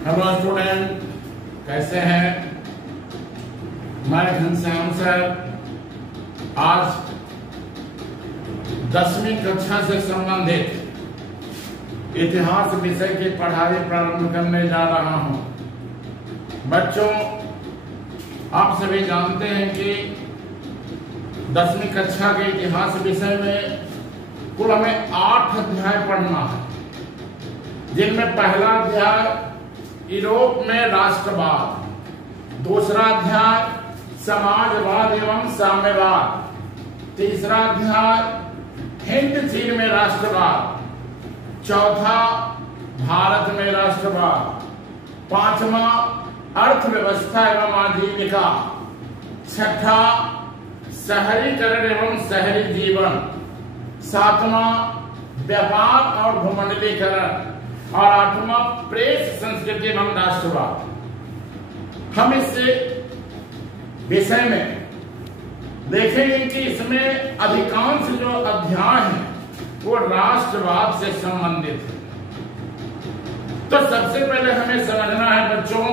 Hello student, कैसे हैं? मैं घनश्याम सर आज 10वीं कक्षा से संबंधित इतिहास विषय की पढ़ाई प्रारंभ करने जा रहा हूं। बच्चों, आप सभी जानते हैं कि 10वीं कक्षा के इतिहास विषय में कुल हमें 8 अध्याय पढ़ना है, जिनमें पहला अध्याय यूरोप में राष्ट्रवाद, दूसरा अध्याय समाजवाद एवं साम्यवाद, तीसरा अध्याय हिंद चीन में राष्ट्रवाद, चौथा भारत में राष्ट्रवाद, पांचवा अर्थव्यवस्था एवं आजीविका, छठा शहरीकरण एवं शहरी जीवन, सातवां व्यापार और भूमंडलीकरण और आठवां प्रेस संस्कृति एवं राष्ट्रवाद। हम इस विषय में देखेंगे कि इसमें अधिकांश जो अध्याय हैं वो राष्ट्रवाद से संबंधित है। तो सबसे पहले हमें समझना है बच्चों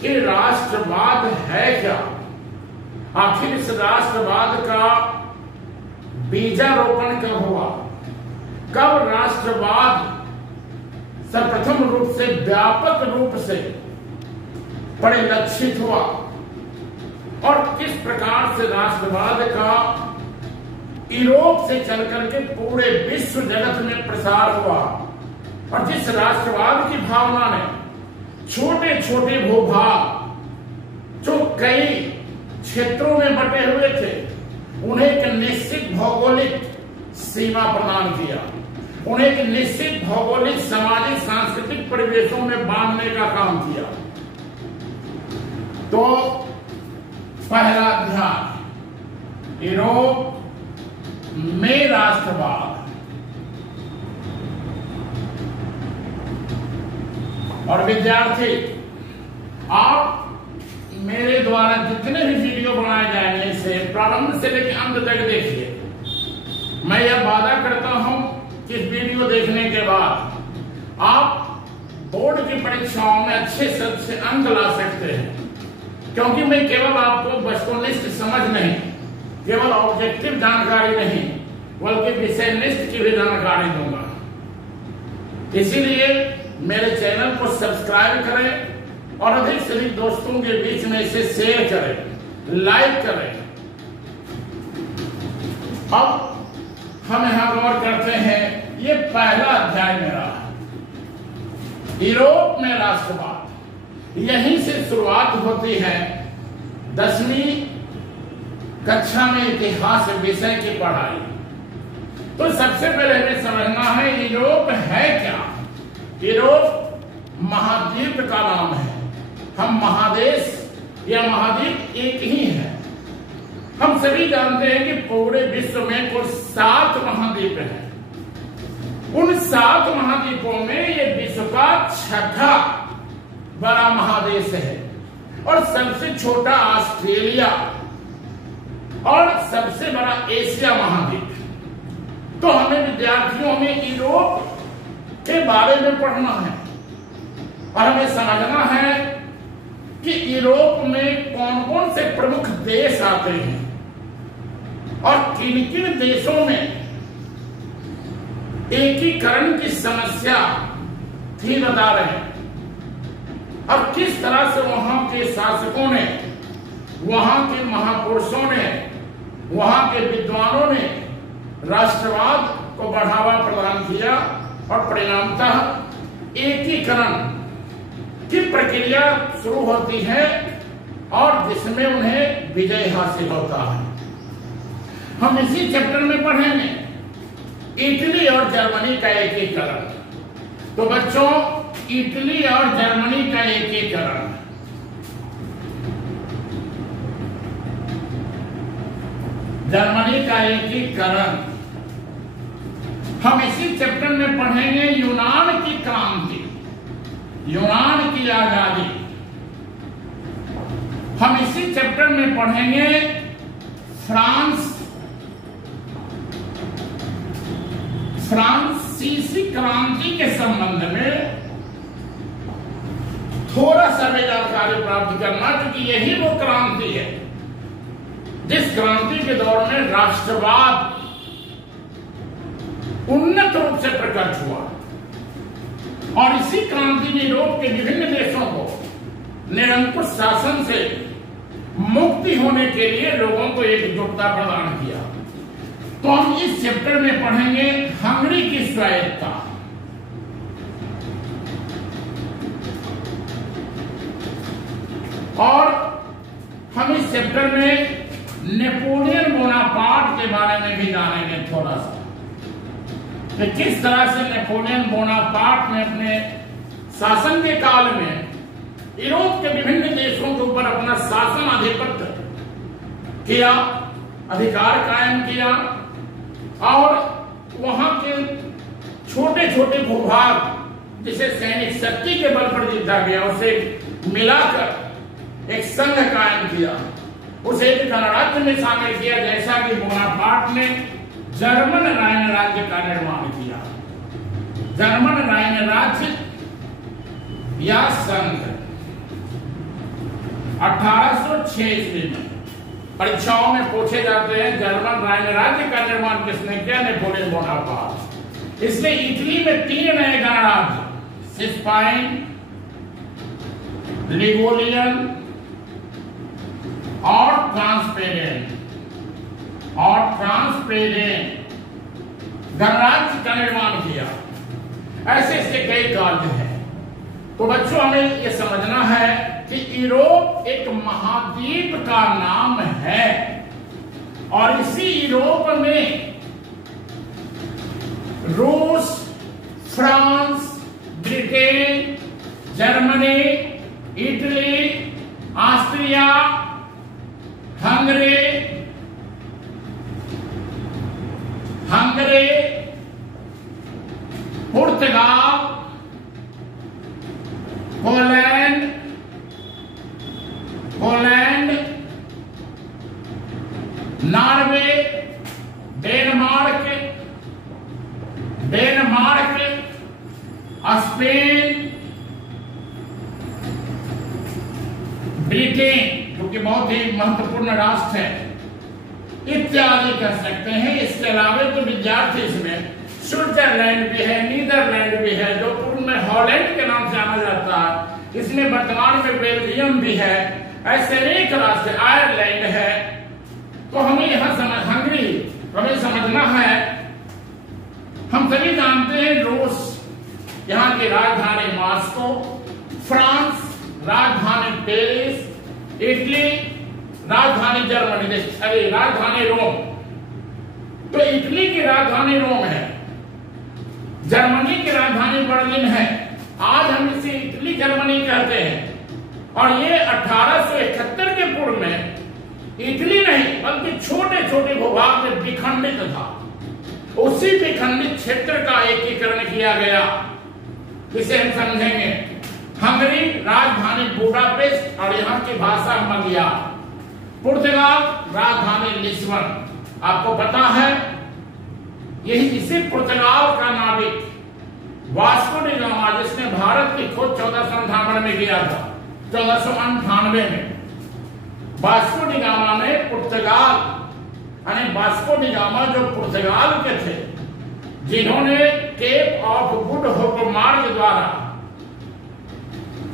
कि राष्ट्रवाद है क्या, आखिर इस राष्ट्रवाद का बीजारोपण कब हुआ, कब राष्ट्रवाद सर्वप्रथम रूप से व्यापक रूप से परिलक्षित हुआ और किस प्रकार से राष्ट्रवाद का यूरोप से चलकर के पूरे विश्व जगत में प्रसार हुआ। और जिस राष्ट्रवाद की भावना ने छोटे छोटे भूभाग जो कई क्षेत्रों में बटे हुए थे उन्हें एक निश्चित भौगोलिक सीमा प्रदान किया, उन्हें एक निश्चित भौगोलिक सामाजिक सांस्कृतिक परिवेशों में बांधने का काम किया। तो पहला अध्याय यूरोप में राष्ट्रवाद। और विद्यार्थी, आप मेरे द्वारा जितने भी वीडियो बनाए जाएंगे इसे प्रारंभ से लेकर अंत तक देखिए। मैं यह वादा करता हूं कि इस वीडियो देखने के बाद आप बोर्ड की परीक्षाओं में अच्छे से अच्छे अंक ला सकते हैं, क्योंकि मैं केवल आपको वस्तुनिष्ठ समझ नहीं, केवल ऑब्जेक्टिव जानकारी नहीं, बल्कि विषयनिष्ठ की भी जानकारी दूंगा। इसीलिए मेरे चैनल को सब्सक्राइब करें और अधिक से अधिक दोस्तों के बीच में इसे शेयर करें, लाइक करें। अब हम यहां गौर करते हैं, ये पहला अध्याय मेरा यूरोप में राष्ट्रवाद। यहीं से शुरुआत होती है 10वीं कक्षा में इतिहास विषय की पढ़ाई। तो सबसे पहले हमें समझना है यूरोप है क्या। यूरोप महाद्वीप का नाम है। हम महादेश या महाद्वीप एक ही है। हम सभी जानते हैं कि पूरे विश्व में कुल 7 महाद्वीप हैं। उन 7 महाद्वीपों में ये विश्व का 6ठा बड़ा महादेश है और सबसे छोटा ऑस्ट्रेलिया और सबसे बड़ा एशिया महाद्वीप। तो हमें विद्यार्थियों में यूरोप के बारे में पढ़ना है और हमें समझना है कि यूरोप में कौन कौन से प्रमुख देश आते हैं और किन किन देशों में एकीकरण की समस्या थी बता रहे हैं और किस तरह से वहां के शासकों ने, वहां के महापुरुषों ने, वहां के विद्वानों ने राष्ट्रवाद को बढ़ावा प्रदान किया और परिणामतः एकीकरण की प्रक्रिया शुरू होती है और जिसमें उन्हें विजय हासिल होता है। हम इसी चैप्टर में पढ़ेंगे इटली और जर्मनी का एकीकरण। तो बच्चों, इटली और जर्मनी का एकीकरण, जर्मनी का एकीकरण हम इसी चैप्टर में पढ़ेंगे। यूनान की क्रांति, यूनान की आजादी हम इसी चैप्टर में पढ़ेंगे। फ्रांसीसी क्रांति के संबंध में थोड़ा सा भी जानकारी प्राप्त करना, क्योंकि यही वो क्रांति है जिस क्रांति के दौर में राष्ट्रवाद उन्नत रूप से प्रकट हुआ, और इसी क्रांति ने यूरोप के विभिन्न देशों को निरंकुश शासन से मुक्ति होने के लिए लोगों को एकजुटता प्रदान किया। तो हम इस चैप्टर में पढ़ेंगे हंगरी की स्वायत्तता, और हम इस चैप्टर में नेपोलियन बोनापार्ट के बारे में भी जानेंगे थोड़ा सा, कि किस तरह से नेपोलियन बोनापार्ट ने अपने शासन के काल में यूरोप के विभिन्न देशों के ऊपर अपना शासन आधिपत्य किया, अधिकार कायम किया, और वहां के छोटे छोटे भूभाग जिसे सैनिक शक्ति के बल पर जीता गया उसे मिलाकर एक संघ कायम किया, उसे एक गणराज्य में शामिल किया, जैसा कि बोनापार्ट ने जर्मन राइन राज्य का निर्माण किया। जर्मन राइन राज्य या संघ 1806 ईस्वी में परीक्षाओं में पूछे जाते हैं, जर्मन राइन राज्य का निर्माण किसने किया? Napoleon Bonaparte. इसने इटली में 3 नए गणराज्य, सिस्पाइन, लिगोरियन और ट्रांसपेरेंट गणराज्य का निर्माण किया। ऐसे इसके कई कार्य हैं। तो बच्चों, हमें यह समझना है कि यूरोप एक महाद्वीप का नाम है, और इसी यूरोप में रूस, France, Britain, Germany, Italy, Austria, Hungary, पुर्तगाल, Poland, Norway, Denmark, Spain, Britain, जो कि बहुत ही महत्वपूर्ण राष्ट्र है, इत्यादि कर सकते हैं। इसके अलावा तो विद्यार्थी इसमें स्विट्जरलैंड भी है, नीदरलैंड भी है, जो पूर्व में हॉलैंड के नाम से जाना जाता है, इसमें वर्तमान में बेल्जियम भी है, ऐसे अनेक राष्ट्र, आयरलैंड है। तो हमें यहाँ हंगरी हमें समझना है। हम सभी जानते हैं रूस, यहाँ की राजधानी मॉस्को, फ्रांस राजधानी पेरिस, इटली राजधानी जर्मनी, राजधानी रोम। तो इटली की राजधानी रोम है, जर्मनी की राजधानी बर्लिन है। आज हम इसे इटली जर्मनी कहते हैं। और ये 1871 के पूर्व में इटली नहीं बल्कि छोटे छोटे भूभाग में विखंडित था। उसी विखंडित क्षेत्र का एकीकरण किया गया, इसे हम समझेंगे। हंगरी राजधानी बुडापेस्ट और यहाँ की भाषा मलयालम। पुर्तगाल राजधानी लिस्बन। आपको पता है यही इसी पुर्तगाल का नाविक वास्को डी गामा, जिसने भारत की खोज 1498 में किया था, 1498 में वास्को डी गामा ने पुर्तगाल, यानी वास्को डी गामा जो पुर्तगाल के थे, जिन्होंने केप ऑफ गुड होप मार्ग द्वारा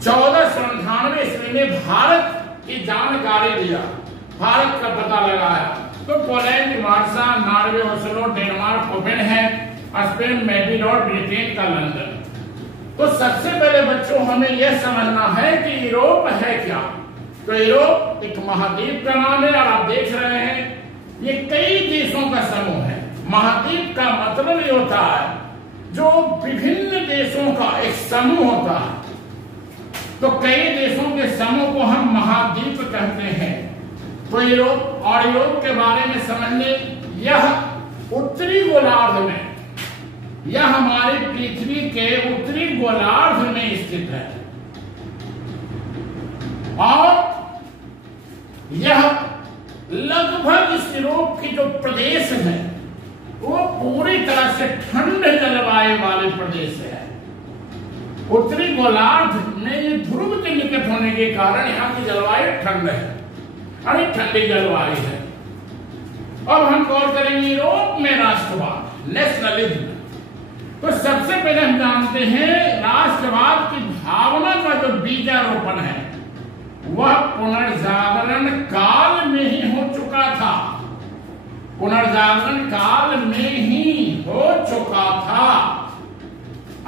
1498 ईस्वी में भारत की जानकारी दिया, भारत का पता लगाया। तो Poland Warsaw, Norway Oslo, Denmark Copenhagen, Spain Madrid और ब्रिटेन का लंदन। तो सबसे पहले बच्चों हमें यह समझना है कि यूरोप है क्या। तो यूरोप एक महाद्वीप का नाम है, और आप देख रहे हैं ये कई देशों का समूह है। महाद्वीप का मतलब ये होता है जो विभिन्न देशों का एक समूह होता है। तो कई देशों के समूह को हम महाद्वीप कहते हैं। तो यूरोप और यूरोप के बारे में समझने, यह उत्तरी गोलार्ध में, यह हमारी पृथ्वी के उत्तरी गोलार्ध में स्थित है, और यह लगभग इस यूरोप की जो प्रदेश है वो पूरी तरह से ठंड जलवायु वाले प्रदेश है। उत्तरी गोलार्ध में ये ध्रुव के निकट होने के कारण यहाँ की जलवायु ठंड है, अरे ठंडी जलवायु है। अब हम गौर करेंगे यूरोप में राष्ट्रवाद, नेशनलिज्म। तो सबसे पहले हम जानते हैं राष्ट्रवाद की भावना का जो बीजारोपण है वह पुनर्जागरण काल में ही हो चुका था, पुनर्जागरण काल में ही हो चुका था,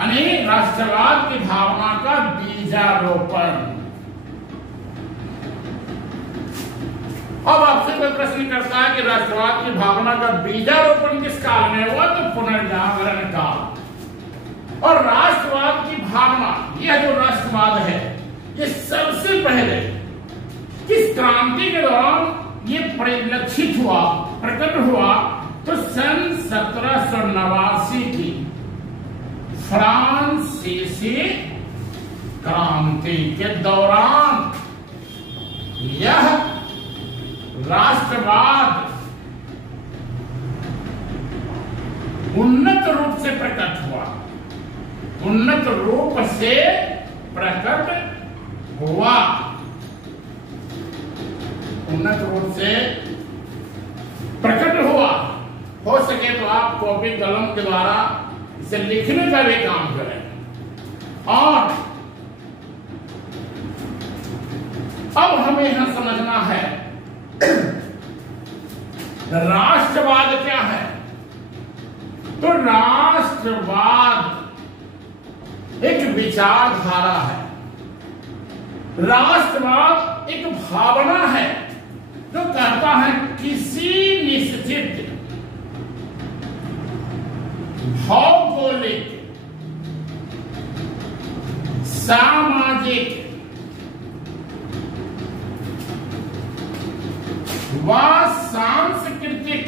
यानी राष्ट्रवाद की भावना का बीजारोपण। अब आपसे कोई प्रश्न करता है कि राष्ट्रवाद की भावना का बीजारोपण किस काल में हुआ, तो पुनर्जागरण काल। और राष्ट्रवाद की भावना, यह जो राष्ट्रवाद है, ये सबसे पहले किस क्रांति के दौरान ये परिलक्षित हुआ, प्रकट हुआ, तो सन 1789 की फ्रांसीसी क्रांति के दौरान यह राष्ट्रवाद उन्नत रूप से प्रकट हुआ, उन्नत रूप से प्रकट हुआ, उन्नत रूप से प्रकट हुआ। हो सके तो आप कॉपी कलम के द्वारा इसे लिखने का भी काम करें। और अब हमें यहां समझना है राष्ट्रवाद क्या है। तो राष्ट्रवाद एक विचारधारा है, राष्ट्रवाद एक भावना है जो कहता है किसी निश्चित भौगोलिक, सामाजिक व सांस्कृतिक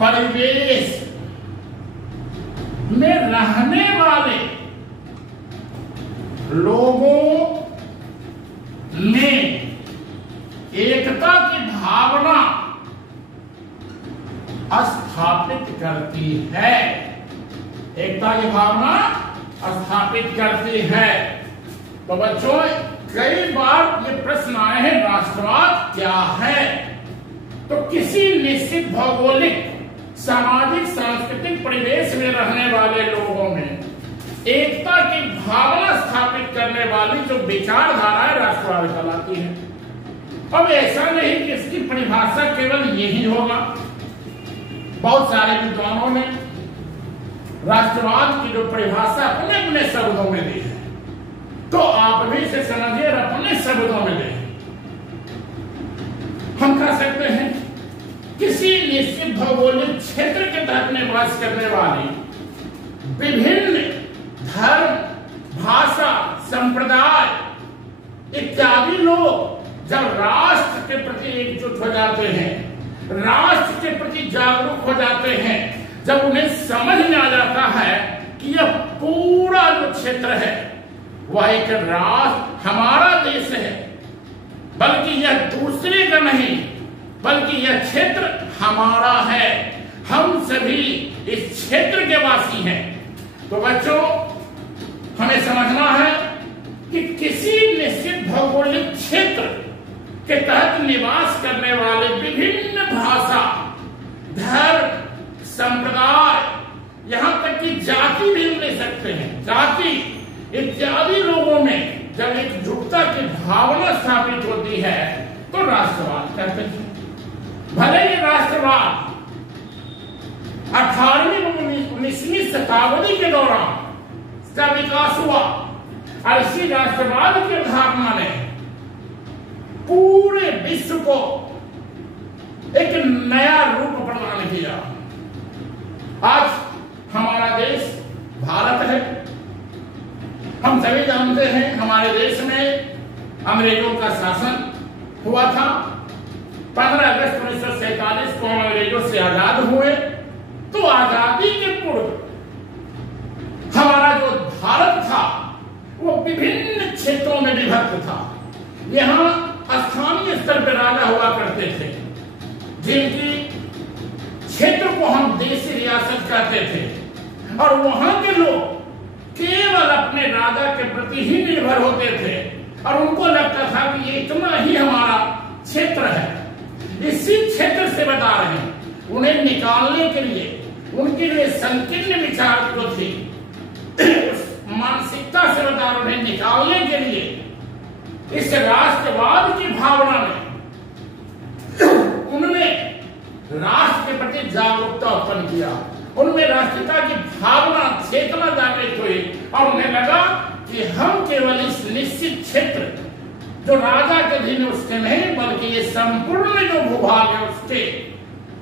परिवेश में रहने वाले लोगों में एकता की भावना स्थापित करती है, एकता की भावना स्थापित करती है। तो बच्चों कई बार ये प्रश्न आए हैं राष्ट्रवाद क्या है। तो किसी निश्चित भौगोलिक, सामाजिक, सांस्कृतिक परिवेश में रहने वाले लोगों में एकता की भावना स्थापित करने वाली जो विचारधारा है राष्ट्रवाद कहलाती है। अब ऐसा नहीं कि इसकी परिभाषा केवल यही होगा, बहुत सारे विद्वानों ने राष्ट्रवाद की जो परिभाषा अपने अपने शब्दों में दी है, तो आप भी इसे समझिए और अपने शब्दों में दें। हम कह सकते हैं किसी निश्चित भौगोलिक क्षेत्र के तहत निवास करने वाली विभिन्न धर्म, भाषा, संप्रदाय इत्यादि लोग जब राष्ट्र के प्रति एकजुट हो जाते हैं, राष्ट्र के प्रति जागरूक हो जाते हैं, जब उन्हें समझ में आ जाता है कि यह पूरा जो क्षेत्र है वह एक राष्ट्र, हमारा देश है, बल्कि यह दूसरे का नहीं, बल्कि यह क्षेत्र हमारा है, हम सभी इस क्षेत्र के वासी हैं। तो बच्चों हमें समझना है कि किसी निश्चित भौगोलिक क्षेत्र के तहत निवास करने वाले विभिन्न भाषा, धर्म, संप्रदाय, यहां तक कि जाति भी ले सकते हैं, जाति इत्यादि लोगों में जब एकजुटता की भावना स्थापित होती है तो राष्ट्रवाद कहते हैं। भले ही राष्ट्रवाद 18वीं-19वीं शताब्दी के दौरान इसका विकास हुआ और इसी राष्ट्रवाद की अवधारणा ने पूरे विश्व को एक नया रूप प्रदान किया। आज हमारा देश भारत है, हम सभी जानते हैं हमारे देश में अंग्रेजों का शासन हुआ था। 15 अगस्त 1947 को हम अंग्रेजों से आजाद हुए। तो आजादी के पूर्व हमारा जो भारत था वो विभिन्न क्षेत्रों में विभक्त था। यहाँ स्थानीय स्तर पर राजा हुआ करते थे, जिनकी क्षेत्र को हम देशी रियासत कहते थे, और वहां के लोग केवल अपने राजा के प्रति ही निर्भर होते थे और उनको लगता था कि ये इतना ही हमारा क्षेत्र है। इसी क्षेत्र से बता रहे हैं, उन्हें निकालने के लिए उनके लिए संकीर्ण विचार जो थी उस मानसिकता से बता रहे, उन्हें निकालने के लिए इस राष्ट्रवाद की भावना में उन्होंने राष्ट्र के प्रति जागरूकता उत्पन्न किया, उनमें राष्ट्रीयता की भावना चेतना जागृत हुई और उन्हें लगा कि हम केवल इस निश्चित क्षेत्र जो राजा के अधीन उसके नहीं बल्कि ये संपूर्ण जो भूभाग है उसके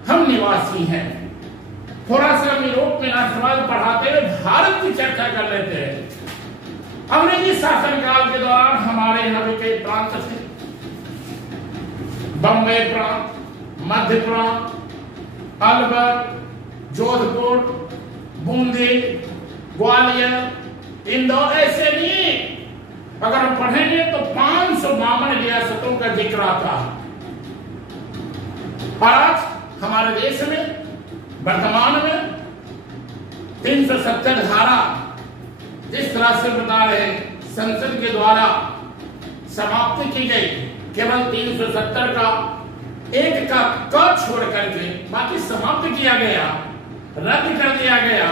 हम निवासी हैं। थोड़ा सा हम यूरोप में राष्ट्रवाद पढ़ाते हुए भारत की चर्चा कर लेते हैं। अंग्रेजी शासनकाल के दौरान हमारे यहाँ भी कई प्रांत थे, बम्बई प्रांत, मध्य प्रांत, अलवर, जोधपुर, बूंदी, ग्वालियर, इंदौर, ऐसे नहीं, अगर हम पढ़ेंगे तो 552 रियासतों का जिक्र आता है। और आज हमारे देश में वर्तमान में 370 धारा जिस तरह से बता रहे संसद के द्वारा समाप्ति की गई, केवल 370 का एक का क छोड़ करके बाकी समाप्त किया गया, रद्द कर दिया गया।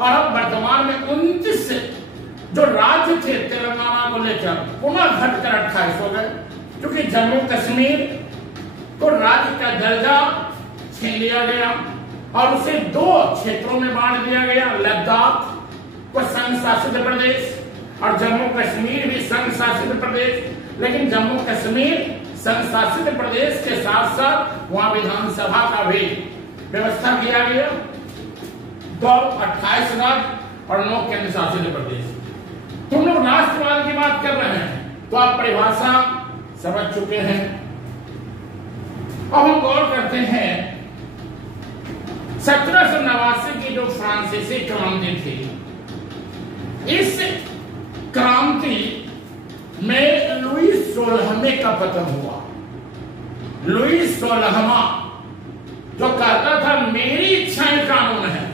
और अब वर्तमान में 29 जो राज्य थे तेलंगाना को लेकर पुनः घटकर 28 हो गए, क्योंकि जम्मू कश्मीर को राज्य का दर्जा छीन लिया गया और उसे 2 क्षेत्रों में बांट दिया गया। लद्दाख को संघ शासित प्रदेश और जम्मू कश्मीर भी संघ शासित प्रदेश। लेकिन जम्मू कश्मीर संघ शासित प्रदेश के साथ साथ वहां विधानसभा का भी व्यवस्था किया गया। तो 28 राज्य और 9 केंद्र शासित प्रदेश। तुम लोग राष्ट्रवाद की बात कर रहे हैं तो आप परिभाषा समझ चुके हैं। अब हम गौर करते हैं 1789 की जो फ्रांसीसी क्रांति थी, इस क्रांति में लुईस 16वें का पतन हुआ। लुईस 16वां जो कहता था मेरी इच्छाएं कानून है,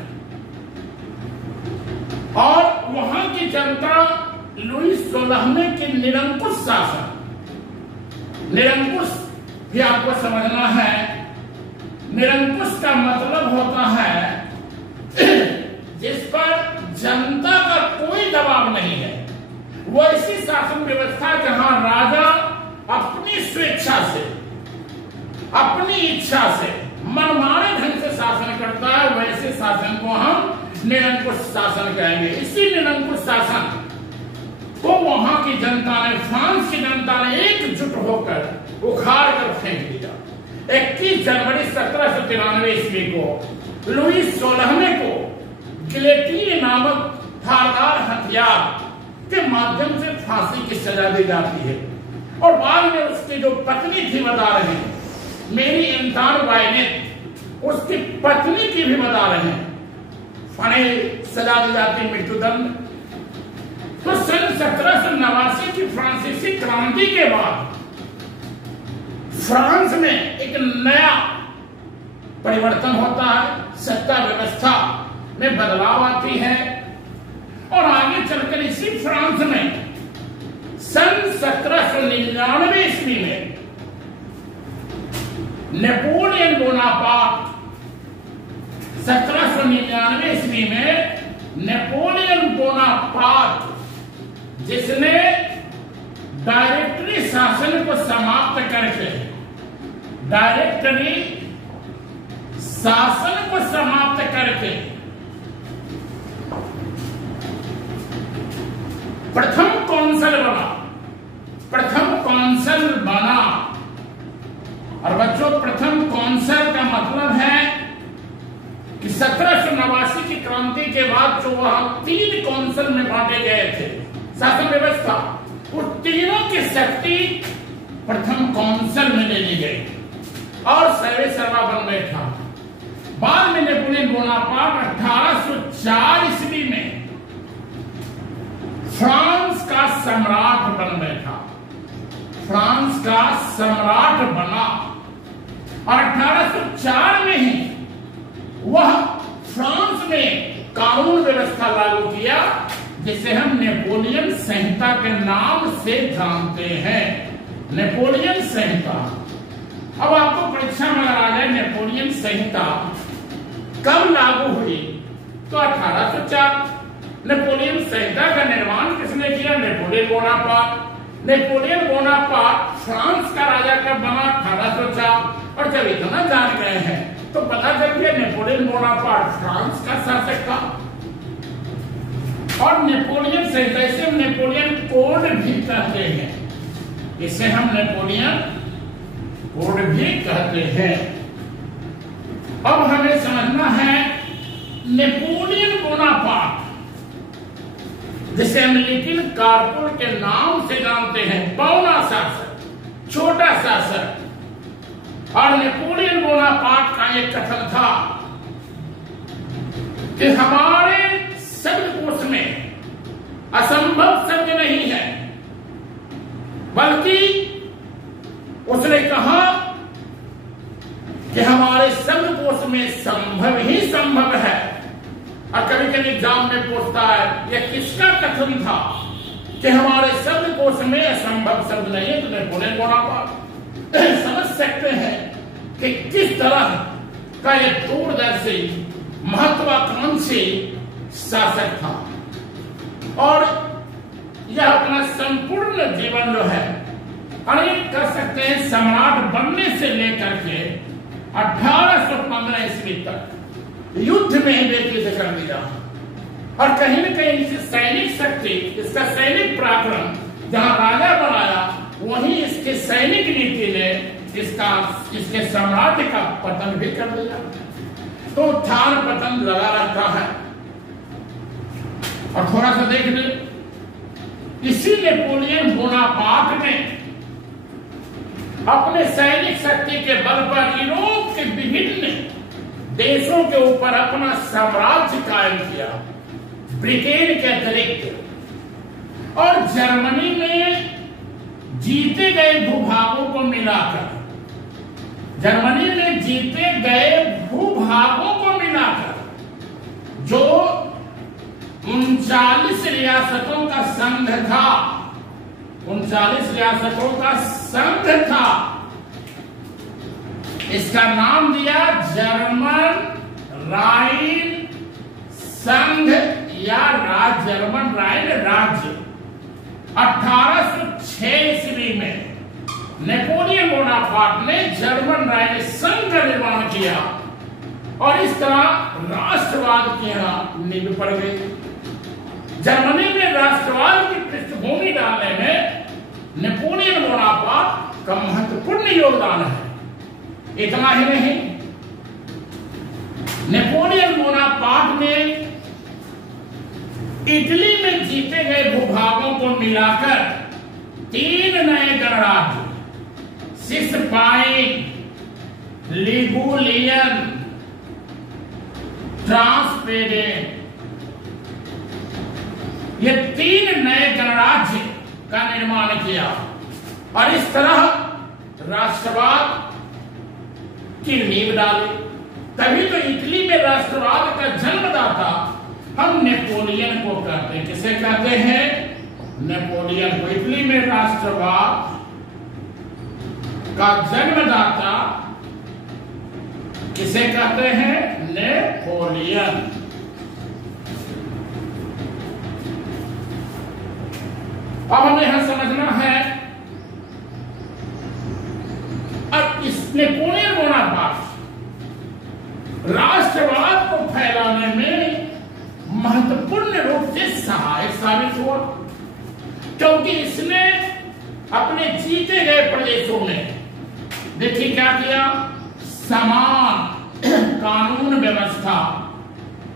और वहां की जनता लुईस 16वें के निरंकुश शासन, निरंकुश भी आपको समझना है। निरंकुश का मतलब होता है जिस पर जनता का कोई दबाव नहीं है। वो ऐसी शासन व्यवस्था जहां राजा अपनी स्वेच्छा से, अपनी इच्छा से मनमाने ढंग से शासन करता है, वैसे शासन को हम निरंकुश शासन कहेंगे। इसी निरंकुश शासन को वहां की जनता ने, फ्रांस की जनता ने एकजुट होकर उखाड़ कर फेंक दिया। 21 जनवरी 1793 ईस्वी को लुईस 16वें को गिलेटिन नामक धारदार हथियार के माध्यम से फांसी की सजा दी जाती है। और बाद में उसकी जो पत्नी थी बता रहे हैं, मेरी एंटारवाइनेट, उसकी पत्नी की भी बता रहे हैं, फांसी सजा दी जाती, मृत्युदंड। तो सन 1789 की फ्रांसीसी क्रांति के बाद फ्रांस में एक नया परिवर्तन होता है, सत्ता व्यवस्था में बदलाव आती है। और आगे चलकर इसी फ्रांस में सन 1799 ईस्वी में नेपोलियन बोनापार्ट, 1799 ईस्वी में नेपोलियन बोनापार्ट, जिसने डायरेक्टरी शासन को समाप्त करके, डायरेक्टरी शासन को समाप्त करके प्रथम कौंसल बना, प्रथम कौंसल बना। और बच्चों, प्रथम कौंसल का मतलब है कि 1789 की क्रांति के बाद जो वहां 3 कौंसल में बांटे गए थे शासन व्यवस्था, उस तीनों की शक्ति प्रथम कौंसल में ले ली गई और सर्वे सर्वा बन बैठा। बाद में नेपोलियन बोनापार्ट 1804 ईस्वी में फ्रांस का सम्राट बन बैठा, फ्रांस का सम्राट बना। और 1804 में ही वह फ्रांस में कानून व्यवस्था लागू किया, जिसे हम नेपोलियन संहिता के नाम से जानते हैं। नेपोलियन संहिता, अब आपको परीक्षा में आ जाए नेपोलियन संहिता कब लागू हुई, तो 1804। नेपोलियन संहिता का निर्माण किसने किया? Napoleon Bonaparte. Napoleon Bonaparte France का राजा कब बना? 1804। और जब इतना जान गए हैं तो पता चल गया नेपोलियन बोनापार्ट फ्रांस का शासक था। और नेपोलियन संहिता, इसे हम नेपोलियन कोड भी कहते हैं, इसे हम नेपोलियन कोड भी कहते हैं। अब हमें समझना है नेपोलियन बोनापार्ट, जिसे हम लिटिल कारपुल के नाम से जानते हैं, बौना शासक, छोटा शासक। और नेपोलियन बोनापार्ट का एक कथन था कि हमारे शब्दकोश में असंभव शब्द नहीं है, बल्कि उसने कहा कि हमारे शब्दकोश में संभव ही संभव है। और कभी कभी एग्जाम में पूछता है यह किसका कथन था कि हमारे शब्दकोश में असंभव शब्द नहीं है, तो नेपोलियन बोनापार्ट। समझ सकते हैं कि किस तरह का यह दूरदर्शी महत्वाकांक्षी शासक था। और यह अपना संपूर्ण जीवन जो है अनेक कर सकते हैं, सम्राट बनने से लेकर के 1815 ईस्वी तक युद्ध में ही व्यतीत कर दिया। और कहीं न कहीं इसे सैनिक शक्ति, इसका सैनिक पराक्रम जहां राजा बनाया, वहीं इसके सैनिक नीति ने इसके साम्राज्य का पतन भी कर दिया। तो उत्थान पतन लगा रहता है। और थोड़ा सा देख ले, इसी नेपोलियन बोनापार्ट ने अपने सैनिक शक्ति के बल पर यूरोप के विभिन्न देशों के ऊपर अपना साम्राज्य कायम किया, ब्रिटेन के अतिरिक्त। और जर्मनी में जीते गए भूभागों को मिलाकर, जर्मनी में जीते गए भूभागों को मिलाकर जो 39 रियासतों का संघ था, 39 रियासतों का संघ था, इसका नाम दिया जर्मन राइन संघ या जर्मन राइन राज्य। 1806 ईस्वी में नेपोलियन बोनापार्ट ने जर्मन राइन संघ का निर्माण किया और इस तरह राष्ट्रवाद की यहां नींव पड़ गई। जर्मनी में राष्ट्रवाद की पृष्ठभूमि डालने में नेपोलियन बोनापार्ट का महत्वपूर्ण योगदान है। इतना ही नहीं, नेपोलियन बोनापार्ट ने इटली में जीते गए भूभागों को मिलाकर 3 नए गणराज्य, सिसपाइन, लिगुलियन, ट्रांसपेडेन, ये 3 नए गणराज्य का निर्माण किया और इस तरह राष्ट्रवाद की नींव डाली। तभी तो इटली में राष्ट्रवाद का जन्मदाता हम नेपोलियन को कहते हैं। किसे कहते हैं? नेपोलियन को। इटली में राष्ट्रवाद का जन्मदाता किसे कहते हैं? नेपोलियन। अब हमें यहां समझना है, अब इस नेपोलियन बोनापार्ट राष्ट्रवाद को फैलाने में महत्वपूर्ण रूप से सहायक साबित हुआ, क्योंकि इसने अपने जीते गए प्रदेशों में देखिए क्या किया, समान कानून व्यवस्था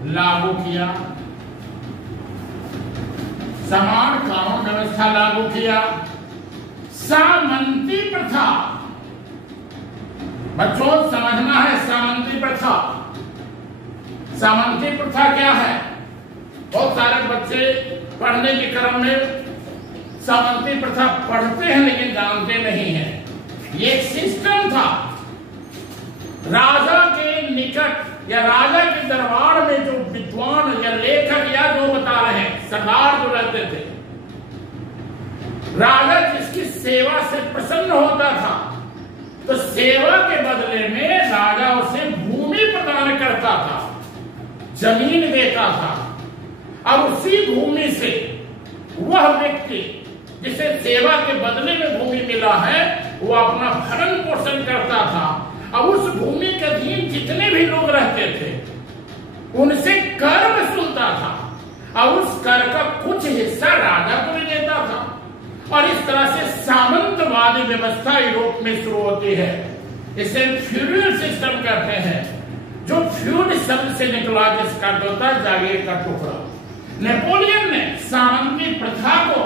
लागू किया, समान कानून व्यवस्था लागू किया। सामंती प्रथा, बच्चों समझना है सामंती प्रथा। सामंती प्रथा क्या है? बहुत सारे बच्चे पढ़ने के क्रम में सामंती प्रथा पढ़ते हैं लेकिन जानते नहीं हैं। ये एक सिस्टम था, राजा के निकट या राजा के दरबार में जो विद्वान या लेखक या जो बता रहे हैं सरदार जो रहते थे, राजा जिसकी सेवा से प्रसन्न होता था तो सेवा के बदले में राजा उसे भूमि प्रदान करता था, जमीन देता था। अब उसी भूमि से वह व्यक्ति जिसे सेवा के बदले में भूमि मिला है वो अपना भरण पोषण करता था। अब उस भूमि के अधीन जितने भी लोग रहते थे उनसे कर वसूलता था और उस कर का कुछ हिस्सा राजा को भी देता था। और इस तरह से सामंतवादी व्यवस्था यूरोप में शुरू होती है। इसे फ्यूडल सिस्टम कहते हैं, जो फ्यूड शब्द से निकला, जिसका अर्थ होता है जागीर का टुकड़ा। नेपोलियन ने सामंती प्रथा को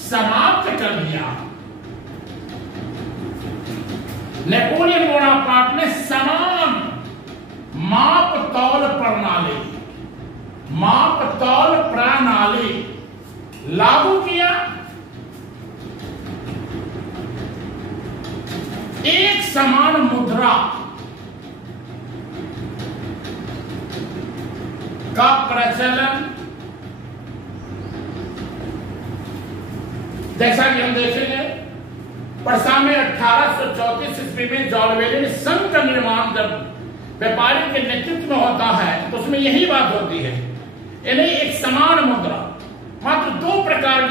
समाप्त कर दिया। नेपोलियन बोनापार्ट ने समान माप तौल प्रणाली लागू किया। एक समान मुद्रा का प्रचलन, जैसा कि हम देखेंगे वर्षा में 1834 ईस्वी में जॉर्वेलिन संघ का निर्माण जब व्यापारी के नेतृत्व में होता है तो उसमें यही बात होती है, यानी एक समान मुद्रा, मात्र दो प्रकार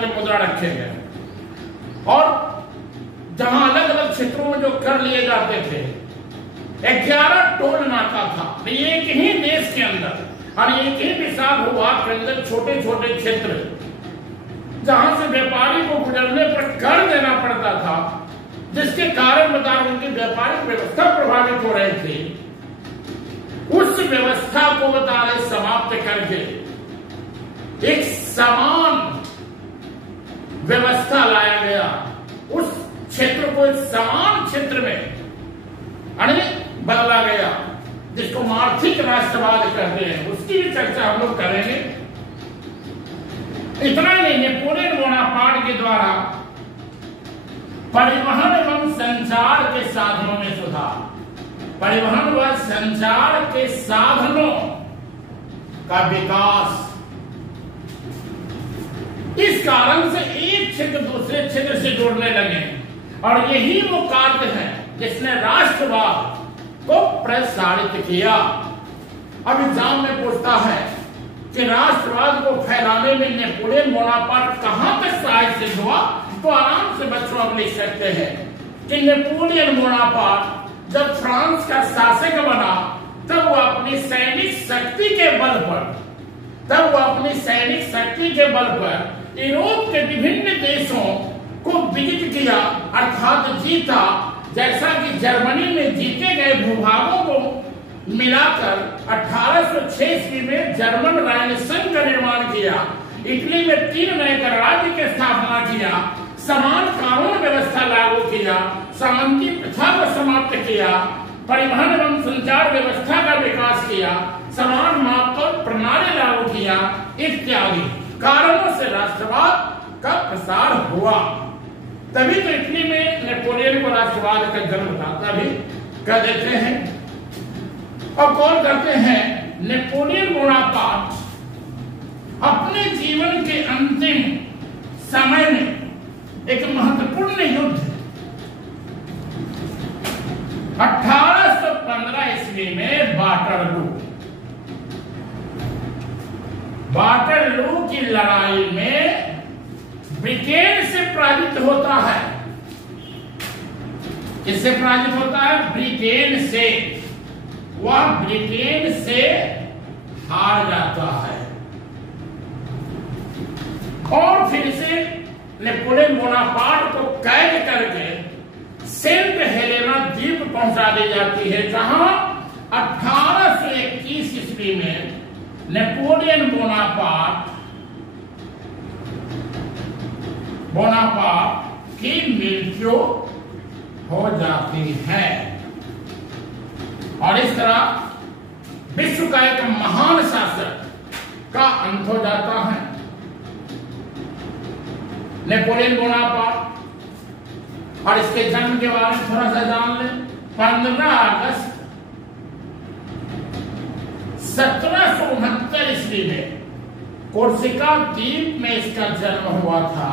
के मुद्रा रखे गए। और जहां अलग अलग क्षेत्रों में जो कर लिए जाते थे, 11 टोल नाका था एक ही देश के अंदर और एक ही विशाल भूभाग के अंदर छोटे छोटे क्षेत्र, जहां से व्यापारी को गुजरने पर कर देना पड़ता था, जिसके कारण बता उनकी व्यापारिक व्यवस्था प्रभावित हो रही थी। उस व्यवस्था को बता रहे समाप्त करके एक समान व्यवस्था लाया गया। उस क्षेत्र को एक समान क्षेत्र में बदला गया, जिसको आर्थिक राष्ट्रवाद कहते हैं। उसकी भी चर्चा हम लोग करेंगे। इतना ही नहीं, नेपोलियन बोनापार्ट के द्वारा परिवहन एवं संचार के साधनों में सुधार, परिवहन व संचार के साधनों का विकास। इस कारण से एक क्षेत्र दूसरे क्षेत्र से जुड़ने लगे और यही वो कार्य है जिसने राष्ट्रवाद को प्रसारित किया। अब एग्जाम में पूछता है कि राष्ट्रवाद को फैलाने में नेपोलियन बोनापार्ट कहां तक सहायक सिद्ध हुआ, तो आराम से बच्चों आप लिख सकते हैं कि नेपोलियन बोनापार्ट जब फ्रांस का शासक बना तब वो अपनी सैनिक शक्ति के बल पर यूरोप के विभिन्न देशों को विजित किया, अर्थात जीता। जैसा कि जर्मनी में जीते गए भूभागों को मिलाकर 1806 ईस्वी में जर्मन राइन संघ का निर्माण किया, इटली में 3 नए गणराज्य की स्थापना किया, समान कानून व्यवस्था लागू किया, सामंती प्रथा को समाप्त किया, परिवहन एवं संचार व्यवस्था का विकास किया, समान मापतौल प्रणाली लागू किया, इत्यादि कारणों से राष्ट्रवाद का प्रसार हुआ। तभी तो इटली में नेपोलियन को राष्ट्रवाद का जन्म था। तभी कह देते हैं और कॉल करते हैं नेपोलियन बोनापार्ट अपने जीवन के अंतिम समय में एक महत्वपूर्ण युद्ध 1815 ईस्वी में वाटरलू की लड़ाई में ब्रिटेन से पराजित होता है। किससे पराजित होता है? ब्रिटेन से। वह ब्रिटेन से हार जाता है और फिर से नेपोलियन बोनापार्ट को कैद करके सेंट हेलेना द्वीप पहुंचा दी जाती है, जहां 1821 ईस्वी में नेपोलियन बोनापार्ट की मृत्यु हो जाती है और इस तरह विश्व का एक महान शासक का अंत हो जाता है। नेपोलियन बोनापार्ट और इसके जन्म के बारे में थोड़ा सा जान लें। 15 अगस्त 1769 ईस्वी में कोर्सिका द्वीप में इसका जन्म हुआ था।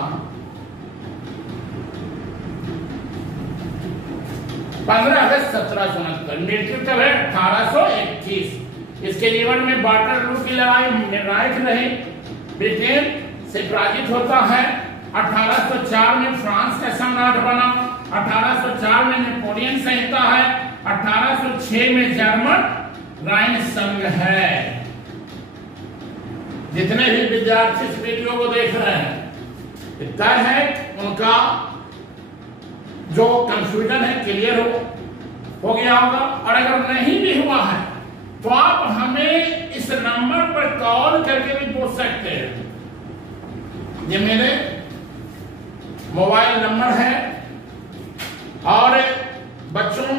15 अगस्त 1769। मृत्यु कब है? 1821। इसके जीवन में वाटरलू की लड़ाई निर्णायक रही। ब्रिटेन से पराजित होता है। 1804 में फ्रांस का सम्राट बना। 1804 में नेपोलियन संहिता है। 1806 में जर्मन राइन संघ है। जितने भी विद्यार्थी इस वीडियो को देख रहे हैं, तय है उनका जो कंफ्यूजन है क्लियर हो गया होगा। और अगर नहीं भी हुआ है तो आप हमें इस नंबर पर कॉल करके भी पूछ सकते हैं। ये मेरे मोबाइल नंबर है। और बच्चों,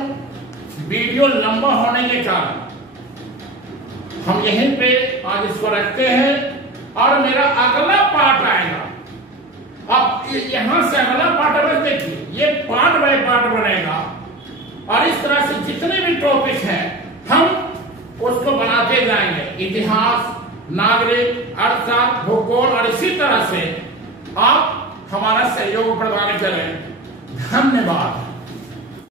वीडियो लंबा होने के कारण हम यहीं पे आज इसको रखते हैं और मेरा अगला पार्ट आएगा। अब यहां से अगला पार्ट अगर देखिए, ये पार्ट बाय पार्ट बनेगा और इस तरह से जितने भी टॉपिक हैं हम उसको बनाते जाएंगे। इतिहास, नागरिक, अर्थशास्त्र, भूगोल और इसी तरह से आप हमारा सहयोग प्रदान करें। धन्यवाद।